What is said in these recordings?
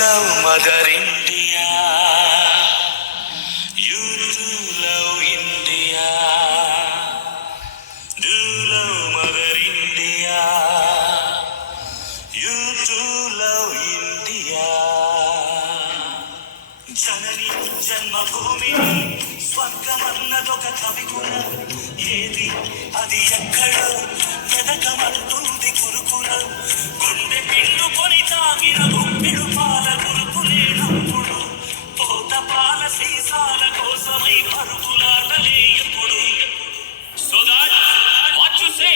love Mother India. You too love India. Do love Mother India. You too love India. జనని జన్మభూమిని స్వర్గమన్నదొక కవికుల ఏది అది ఎక్కడో వెదకమంటుంది కురుకుల గుండె పిండుకొని తాగిన గుప్పిడు పాల కురుకులేనప్పుడు పోత పాల సీసాల కోసమై పరుగులాటలే ఎప్పుడు so that what you say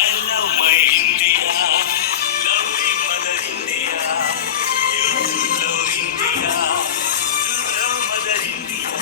I love my India love me mother India you love India you love mother India.